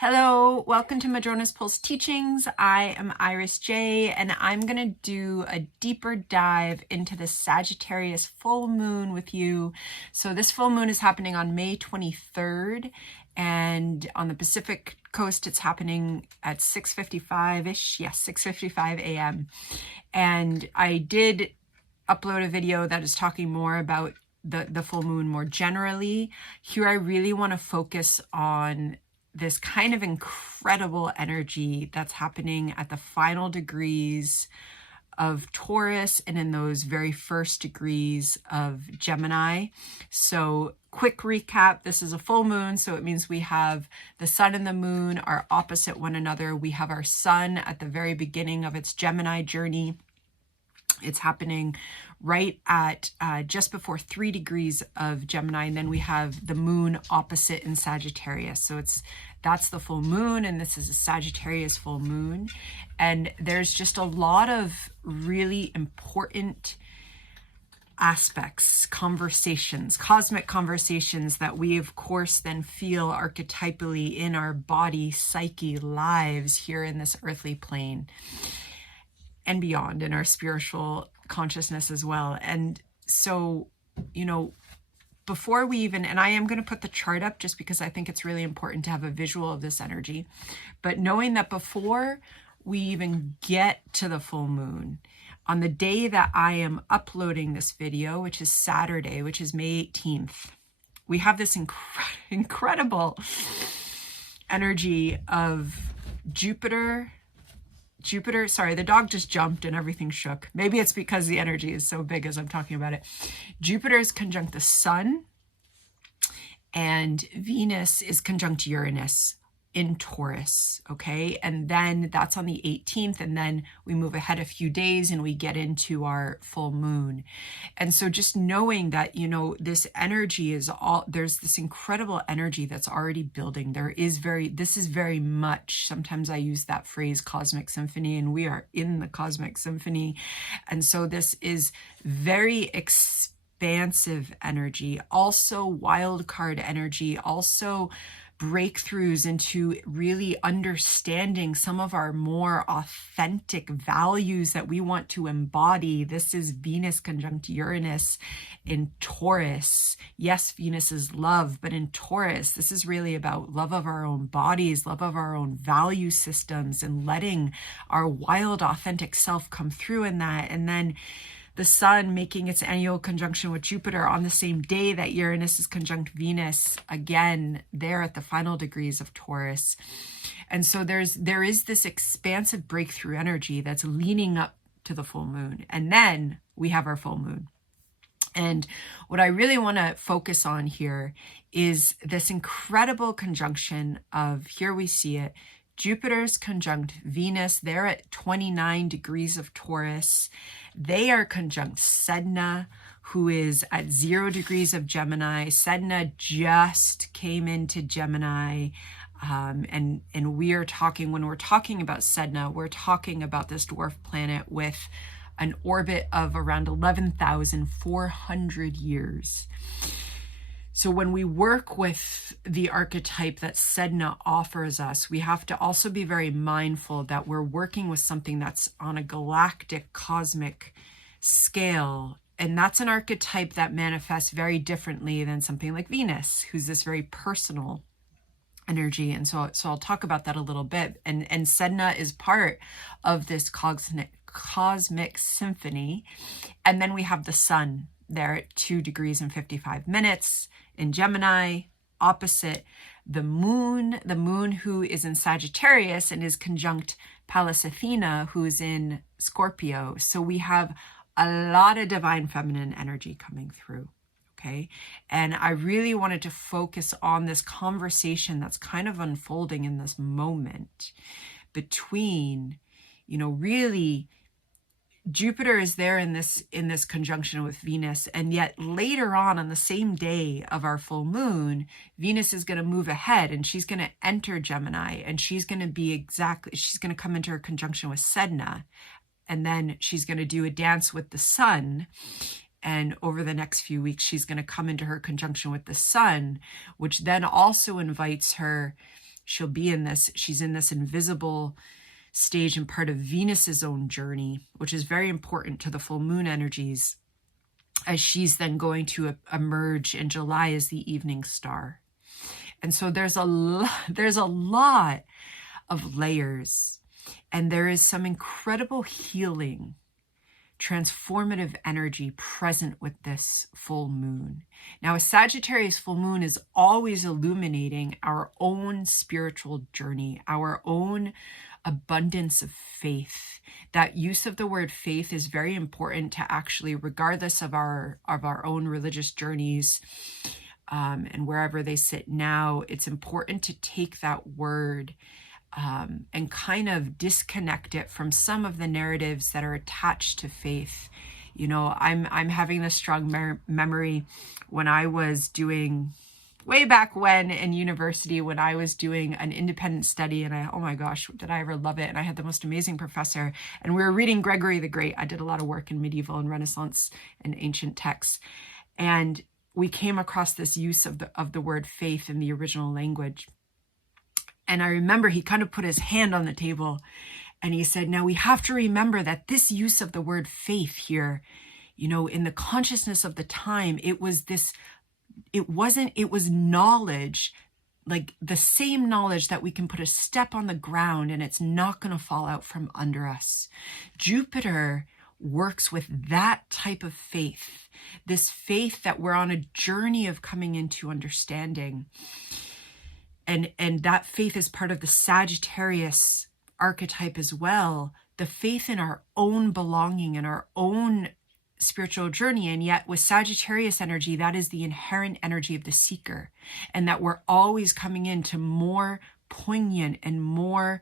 Hello, welcome to Madrona's Pulse Teachings. I am Iris J, and I'm going to do a deeper dive into the Sagittarius Full Moon with you. So this full moon is happening on May 23rd, and on the Pacific Coast, it's happening at 6:55-ish. Yes, 6:55 a.m. And I did upload a video that is talking more about the full moon more generally. Here, I really want to focus on this kind of incredible energy that's happening at the final degrees of Taurus and in those very first degrees of Gemini. So quick recap, this is a full moon, so it means we have the sun and the moon are opposite one another. We have our sun at the very beginning of its Gemini journey. It's happening right at just before 3 degrees of Gemini, and then we have the moon opposite in Sagittarius. So that's the full moon, and this is a Sagittarius full moon. And there's just a lot of really important aspects, conversations, cosmic conversations that we of course then feel archetypally in our body, psyche, lives here in this earthly plane and beyond, in our spiritual consciousness as well. And so, before we even, and I am going to put the chart up just because I think it's really important to have a visual of this energy, but knowing that before we even get to the full moon, on the day that I am uploading this video, which is Saturday, which is May 18th, we have this incredible energy of Jupiter, sorry, the dog just jumped and everything shook. Maybe it's because the energy is so big as I'm talking about it. Jupiter is conjunct the sun, and Venus is conjunct Uranus in Taurus, okay? And then that's on the 18th, and then we move ahead a few days and we get into our full moon. And so just knowing that, this energy is there's this incredible energy that's already building. This is very much, sometimes I use that phrase, cosmic symphony, and we are in the cosmic symphony. And so this is very expansive energy, also wild card energy, also breakthroughs into really understanding some of our more authentic values that we want to embody. This is Venus conjunct Uranus in Taurus. Yes, Venus is love, but in Taurus, this is really about love of our own bodies, love of our own value systems, and letting our wild, authentic self come through in that. And then the sun making its annual conjunction with Jupiter on the same day that Uranus is conjunct Venus, again, there at the final degrees of Taurus. And so there is this expansive breakthrough energy that's leaning up to the full moon. And then we have our full moon. And what I really want to focus on here is this incredible conjunction of, here we see it, Jupiter's conjunct Venus, they're at 29 degrees of Taurus. They are conjunct Sedna, who is at 0 degrees of Gemini. Sedna just came into Gemini. And we are talking, when we're talking about Sedna, we're talking about this dwarf planet with an orbit of around 11,400 years. So when we work with the archetype that Sedna offers us, we have to also be very mindful that we're working with something that's on a galactic, cosmic scale. And that's an archetype that manifests very differently than something like Venus, who's this very personal energy. And so I'll talk about that a little bit. And Sedna is part of this cosmic symphony. And then we have the sun there at 2 degrees and 55 minutes in Gemini, opposite the moon who is in Sagittarius and is conjunct Pallas Athena, who's in Scorpio. So we have a lot of divine feminine energy coming through, okay? And I really wanted to focus on this conversation that's kind of unfolding in this moment between, really Jupiter is there in this conjunction with Venus, and yet later on the same day of our full moon, Venus is going to move ahead and she's going to enter Gemini, and she's going to come into her conjunction with Sedna, and then she's going to do a dance with the sun, and over the next few weeks she's going to come into her conjunction with the sun, which then also invites her she'll be in this, she's in this invisible stage and part of Venus's own journey, which is very important to the full moon energies, as she's then going to emerge in July as the evening star. And so there's a lot of layers, and there is some incredible healing, transformative energy present with this full moon. Now, a Sagittarius full moon is always illuminating our own spiritual journey, our own abundance of faith. That use of the word faith is very important to actually, regardless of our own religious journeys, and wherever they sit now, it's important to take that word and kind of disconnect it from some of the narratives that are attached to faith. You know, I'm having this strong memory when I was doing, way back when in university, when I was doing an independent study, and oh my gosh, did I ever love it. And I had the most amazing professor, and we were reading Gregory the Great. I did a lot of work in medieval and Renaissance and ancient texts. And we came across this use of the word faith in the original language. And I remember he kind of put his hand on the table and he said, now we have to remember that this use of the word faith here, you know, in the consciousness of the time, it was knowledge, like the same knowledge that we can put a step on the ground and it's not going to fall out from under us. Jupiter works with that type of faith, this faith that we're on a journey of coming into understanding. And that faith is part of the Sagittarius archetype as well, the faith in our own belonging and our own spiritual journey. And yet with Sagittarius energy, that is the inherent energy of the seeker, and that we're always coming into more poignant and more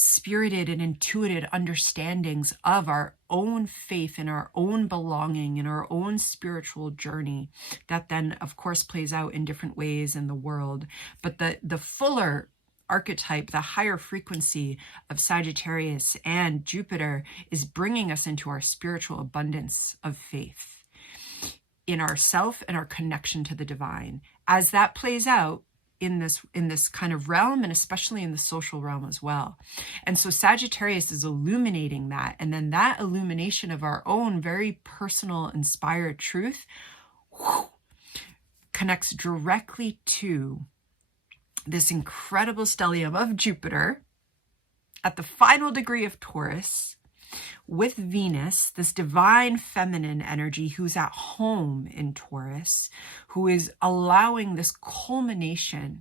spirited and intuitive understandings of our own faith and our own belonging and our own spiritual journey, that then of course plays out in different ways in the world. But the fuller archetype, the higher frequency of Sagittarius and Jupiter is bringing us into our spiritual abundance of faith in ourself and our connection to the divine. As that plays out in this kind of realm, and especially in the social realm as well. And so Sagittarius is illuminating that, and then that illumination of our own very personal inspired truth connects directly to this incredible stellium of Jupiter at the final degree of Taurus, with Venus, this divine feminine energy who's at home in Taurus, who is allowing this culmination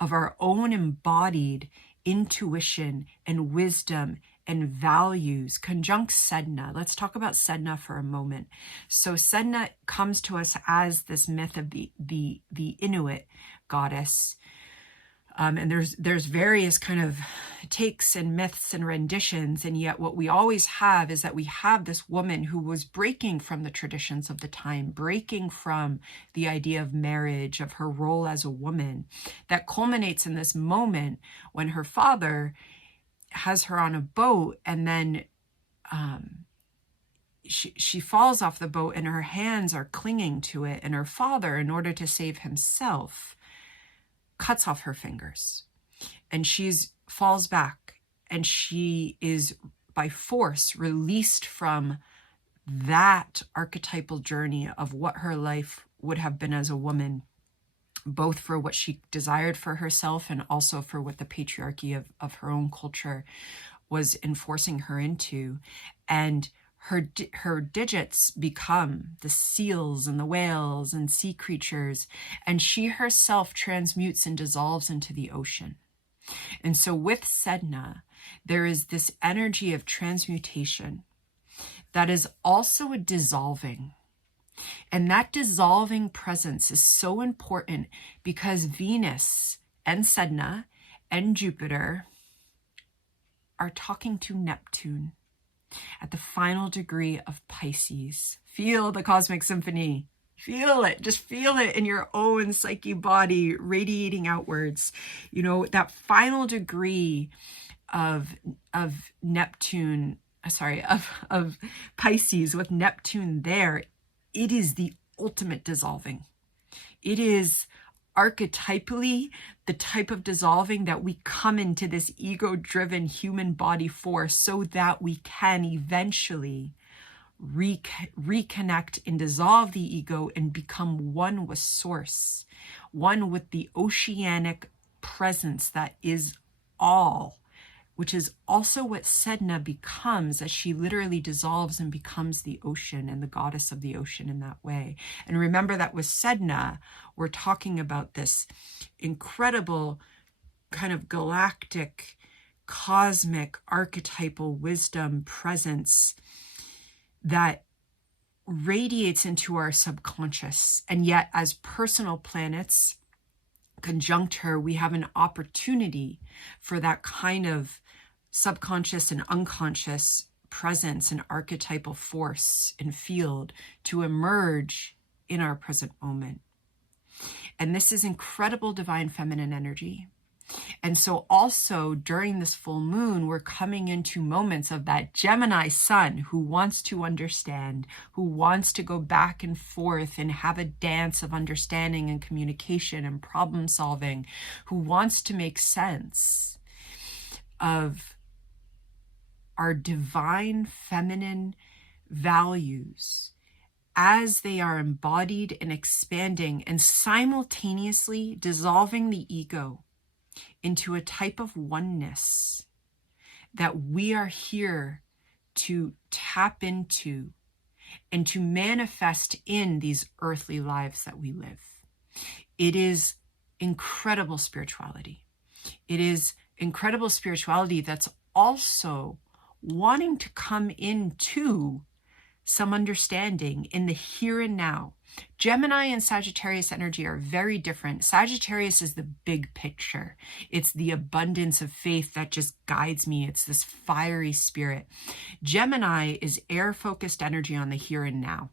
of our own embodied intuition and wisdom and values, conjunct Sedna. Let's talk about Sedna for a moment. So Sedna comes to us as this myth of the Inuit goddess. And there's various kind of takes and myths and renditions, and yet what we always have is that we have this woman who was breaking from the traditions of the time, breaking from the idea of marriage, of her role as a woman, that culminates in this moment when her father has her on a boat, and then she falls off the boat and her hands are clinging to it, and her father, in order to save himself, cuts off her fingers, and falls back, and she is by force released from that archetypal journey of what her life would have been as a woman, both for what she desired for herself and also for what the patriarchy of her own culture was enforcing her into. And her digits become the seals and the whales and sea creatures, and she herself transmutes and dissolves into the ocean. And so with Sedna, there is this energy of transmutation that is also a dissolving. And that dissolving presence is so important because Venus and Sedna and Jupiter are talking to Neptune at the final degree of Pisces. Feel the cosmic symphony. Feel it. Just feel it in your own psyche body, radiating outwards. You know, that final degree of Neptune, of Pisces with Neptune there, it is the ultimate dissolving. It is archetypally the type of dissolving that we come into this ego-driven human body for, so that we can eventually reconnect and dissolve the ego and become one with source, one with the oceanic presence that is all, which is also what Sedna becomes as she literally dissolves and becomes the ocean and the goddess of the ocean in that way. And remember that with Sedna, we're talking about this incredible kind of galactic, cosmic, archetypal wisdom presence that radiates into our subconscious. And yet, as personal planets conjunct her, we have an opportunity for that kind of subconscious and unconscious presence and archetypal force and field to emerge in our present moment. And this is incredible divine feminine energy. And so also during this full moon, we're coming into moments of that Gemini sun who wants to understand, who wants to go back and forth and have a dance of understanding and communication and problem solving, who wants to make sense of our divine feminine values as they are embodied and expanding and simultaneously dissolving the ego into a type of oneness that we are here to tap into and to manifest in these earthly lives that we live. It is incredible spirituality. It is incredible spirituality that's also wanting to come into some understanding in the here and now. Gemini and Sagittarius energy are very different. Sagittarius is the big picture. It's the abundance of faith that just guides me. It's this fiery spirit. Gemini is air-focused energy on the here and now,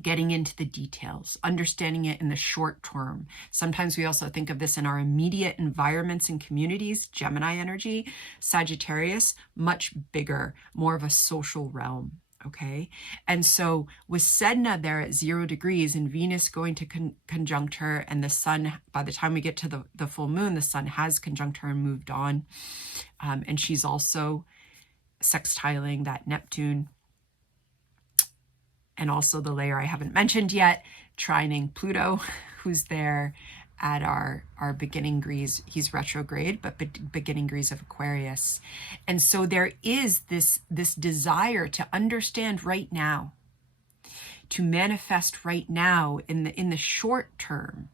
getting into the details, understanding it in the short term. Sometimes we also think of this in our immediate environments and communities. Gemini energy, Sagittarius, much bigger, more of a social realm. Okay. And so with Sedna there at 0 degrees and Venus going to conjunct her, and the sun, by the time we get to the full moon, the sun has conjunct her and moved on. And she's also sextiling that Neptune. And also the layer I haven't mentioned yet, trining Pluto, who's there at our beginning degrees. He's retrograde, but beginning degrees of Aquarius. And so there is this desire to understand right now, to manifest right now in the short term,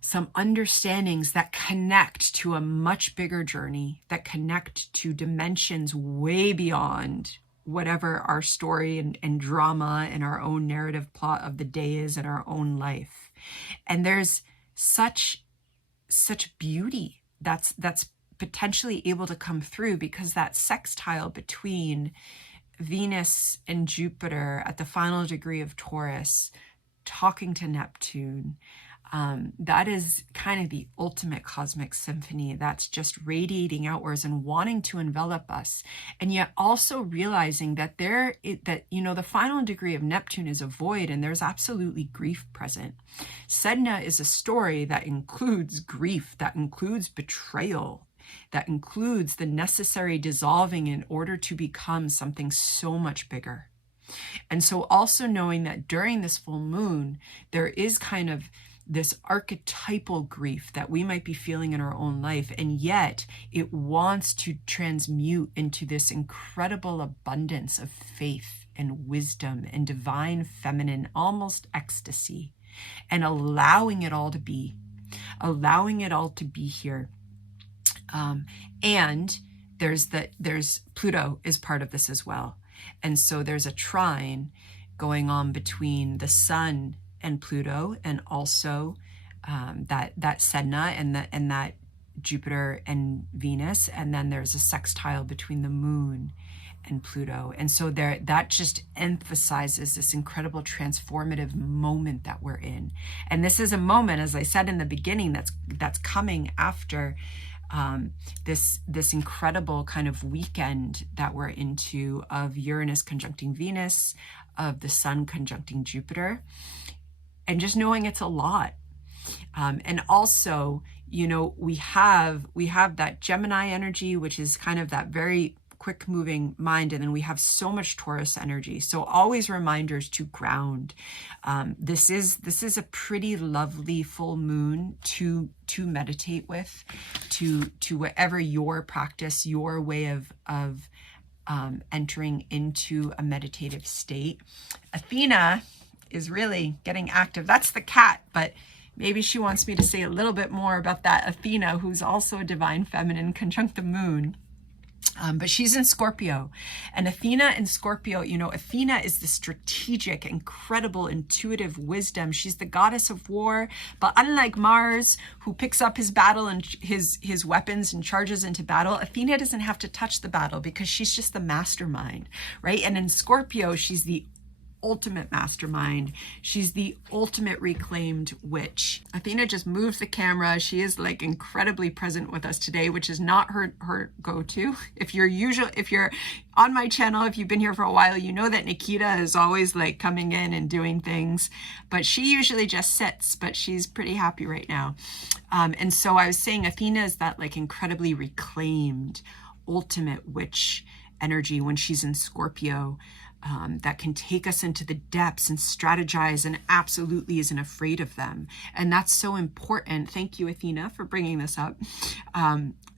some understandings that connect to a much bigger journey, that connect to dimensions way beyond whatever our story and drama and our own narrative plot of the day is in our own life. And there's such beauty that's potentially able to come through, because that sextile between Venus and Jupiter at the final degree of Taurus, talking to Neptune, that is kind of the ultimate cosmic symphony that's just radiating outwards and wanting to envelop us. And yet also realizing that the final degree of Neptune is a void, and there's absolutely grief present. Sedna is a story that includes grief, that includes betrayal, that includes the necessary dissolving in order to become something so much bigger. And so also knowing that during this full moon, there is kind of this archetypal grief that we might be feeling in our own life, and yet it wants to transmute into this incredible abundance of faith and wisdom and divine feminine, almost ecstasy, and allowing it all to be here. And there's Pluto is part of this as well. And so there's a trine going on between the sun and Pluto, and also that Sedna and that Jupiter and Venus, and then there's a sextile between the moon and Pluto. And so that just emphasizes this incredible transformative moment that we're in. And this is a moment, as I said in the beginning, that's coming after this incredible kind of weekend that we're into of Uranus conjuncting Venus, of the sun conjuncting Jupiter. And just knowing it's a lot. And also, you know, we have that Gemini energy, which is kind of that very quick moving mind, and then we have so much Taurus energy. So always reminders to ground. This is a pretty lovely full moon to meditate with, to whatever your practice, your way of entering into a meditative state. Athena is really getting active. That's the cat, but maybe she wants me to say a little bit more about that Athena, who's also a divine feminine conjunct the moon. But she's in Scorpio, and Athena in Scorpio, you know, Athena is the strategic, incredible, intuitive wisdom. She's the goddess of war, but unlike Mars, who picks up his battle and his weapons and charges into battle, Athena doesn't have to touch the battle because she's just the mastermind, right? And in Scorpio, she's the ultimate mastermind. She's the ultimate reclaimed witch. Athena just moves the camera. She is like incredibly present with us today, which is not her go-to. If you're on my channel, if you've been here for a while, you know that Nikita is always like coming in and doing things, but she usually just sits, but she's pretty happy right now. And so I was saying Athena is that like incredibly reclaimed ultimate witch energy when she's in Scorpio. That can take us into the depths and strategize and absolutely isn't afraid of them. And that's so important. Thank you, Athena, for bringing this up.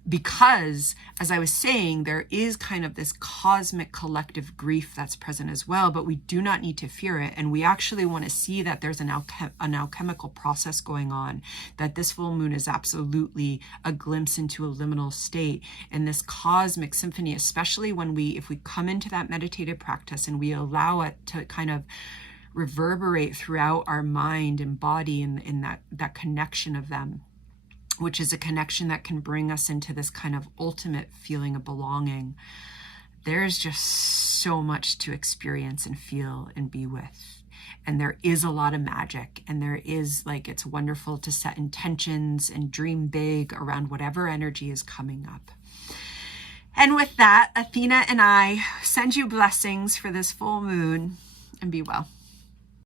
Because, as I was saying, there is kind of this cosmic collective grief that's present as well, but we do not need to fear it. And we actually want to see that there's an alchemical process going on, that this full moon is absolutely a glimpse into a liminal state. And this cosmic symphony, especially if we come into that meditative practice and we allow it to kind of reverberate throughout our mind and body in that connection of them, which is a connection that can bring us into this kind of ultimate feeling of belonging. There's just so much to experience and feel and be with. And there is a lot of magic, and there is like, it's wonderful to set intentions and dream big around whatever energy is coming up. And with that, Athena and I send you blessings for this full moon, and be well.